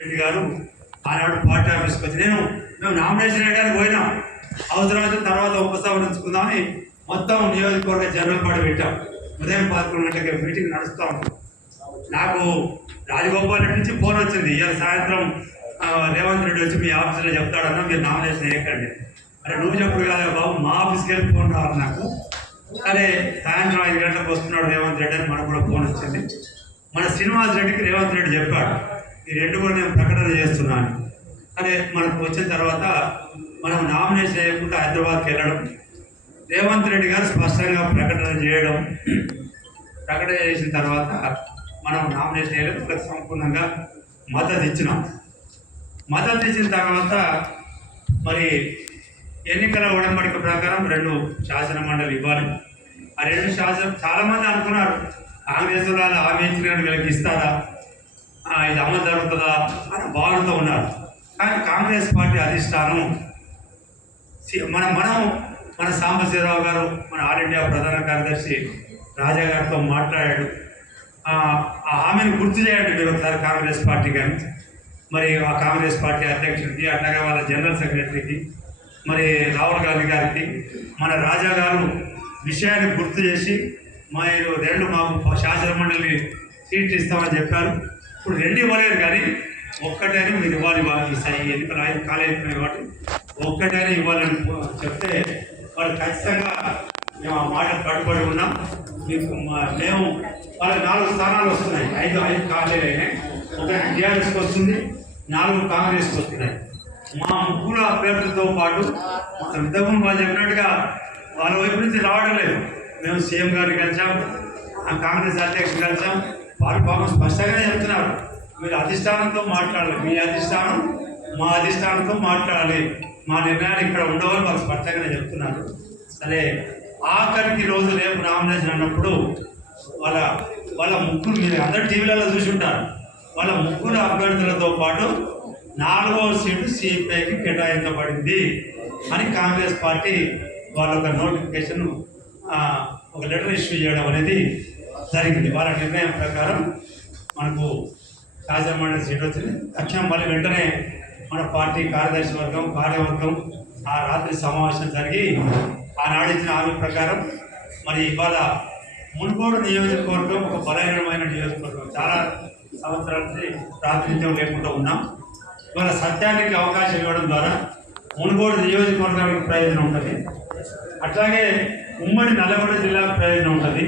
రెడ్డి గారు ఆనాడు పార్టీ ఆఫీస్కి వచ్చి నేను మేము నామినేషన్ వేయడానికి పోయినాం అవసరమైతే తర్వాత ఉపసంహరించుకుందామని మొత్తం నియోజకవర్గ జనరల్ పార్టీ పెట్టాం. ఉదయం పదకొండు గంటలకి మీటింగ్ నడుస్తాం నాకు రాజగోపాల్ రెడ్డి నుంచి ఫోన్ వచ్చింది. ఇవాళ సాయంత్రం రేవంత్ రెడ్డి వచ్చి మీ ఆఫీసులో చెప్తాడన్నా మీరు నామినేషన్ వేయకండి. అరే నువ్వు చెప్పుడు కాదు బాబు మా ఆఫీస్కి వెళ్ళి ఫోన్ రావాలి నాకు. సరే సాయంత్రం ఐదు గంటలకు వస్తున్నాడు రేవంత్ రెడ్డి అని మనకు కూడా ఫోన్ వచ్చింది. మన శ్రీనివాస్ రెడ్డికి రేవంత్ రెడ్డి చెప్పాడు. ఈ రెండు కూడా నేను ప్రకటన చేస్తున్నాను. అదే మనకు వచ్చిన తర్వాత మనం నామినేషన్ చేయకుండా హైదరాబాద్కి వెళ్ళడం. రేవంత్ రెడ్డి గారు స్పష్టంగా ప్రకటన చేయడం. ప్రకటన చేసిన తర్వాత మనం నామినేషన్ చేయలేదు. సంపూర్ణంగా మద్దతు ఇచ్చినాం. మద్దతు ఇచ్చిన తర్వాత మరి ఎన్నికల ఉడంబడిక ప్రకారం రెండు శాసన మండలి ఇవ్వాలి. ఆ రెండు శాసన చాలామంది అనుకున్నారు. కాంగ్రెస్ వాళ్ళు హామీ ఇచ్చిన వీళ్ళకి ఇస్తారా? ఇది అమలు జరుగుతుందా అని భావనతో ఉన్నారు. కానీ కాంగ్రెస్ పార్టీ అధిష్టానం మన మనం మన సాంబశివరావు గారు మన ఆల్ ఇండియా ప్రధాన కార్యదర్శి రాజా గారితో మాట్లాడాడు. ఆ హామీని గుర్తు చేయండి మీరు ఒకసారి కాంగ్రెస్ పార్టీ కానీ మరి ఆ కాంగ్రెస్ పార్టీ అధ్యక్షుడికి అట్లాగే వాళ్ళ జనరల్ సెక్రటరీకి మరి రాహుల్ గాంధీ గారికి మన రాజా గారు విషయాన్ని గుర్తు చేసి మీరు రెండు మాకు శాసనమండలి సీట్లు ఇస్తామని చెప్పారు. ఇప్పుడు రెండు ఇవ్వలేరు కానీ ఒక్కటైనా మీరు ఇవ్వాలి వాళ్ళకి సరి ఎన్నికలు ఐదు కాలేజీ కాబట్టి ఒక్కటైనా ఇవ్వాలని చెప్తే వాళ్ళు ఖచ్చితంగా మేము ఆ మాట కట్టుబడి ఉన్నాం. మీకు మేము వాళ్ళకి నాలుగు స్థానాలు వస్తున్నాయి. ఐదు ఐదు కాలేజీ ఒక టీఆర్ఎస్కి వస్తుంది నాలుగు కాంగ్రెస్కి వస్తున్నాయి. మా ముగ్గురు అభ్యర్థులతో పాటు ఇంతకుముందు వాళ్ళు చెప్పినట్టుగా వాళ్ళ వైపు నుంచి రావడం లేదు. మేము సీఎం గారిని కలిసాం కాంగ్రెస్ అధ్యక్షుడు కలిసాం వారు పాపం స్పష్టంగానే చెప్తున్నారు మీరు అధిష్టానంతో మాట్లాడాలి. మీ అధిష్టానం మా అధిష్టానంతో మాట్లాడాలి. మా నిర్ణయాలు ఇక్కడ ఉండవని వాళ్ళు స్పష్టంగానే చెప్తున్నారు సరే ఆఖరికి రోజు రేపు నామినేషన్ అన్నప్పుడు వాళ్ళ వాళ్ళ ముగ్గురు మీరు అందరు టీవీలలో చూసి ఉంటారు. వాళ్ళ ముగ్గురు అభ్యర్థులతో పాటు నాలుగవ సీటు సిపిఐకి కేటాయించబడింది అని కాంగ్రెస్ పార్టీ వాళ్ళ ఒక నోటిఫికేషన్ ఒక లెటర్ ఇష్యూ చేయడం అనేది జరిగింది వాళ్ళ నిర్ణయం ప్రకారం మనకు శాసనమండలి సీట్ వచ్చింది. తక్షణం మళ్ళీ వెంటనే మన పార్టీ కార్యదర్శి వర్గం కార్యవర్గం ఆ రాత్రి సమావేశం జరిగి ఆనాడు ఇచ్చిన హామీ ప్రకారం మరి ఇవాళ మున్గోడు నియోజకవర్గం ఒక బలహీనమైన నియోజకవర్గం. చాలా సంవత్సరాల నుంచి ప్రాతినిధ్యం లేకుండా ఉన్నాం. ఇవాళ సత్యానికి అవకాశం ఇవ్వడం ద్వారా మునుగోడు నియోజకవర్గానికి ప్రయోజనం ఉంటుంది అట్లాగే ఉమ్మడి నల్లగొండ జిల్లాకు ప్రయోజనం ఉంటుంది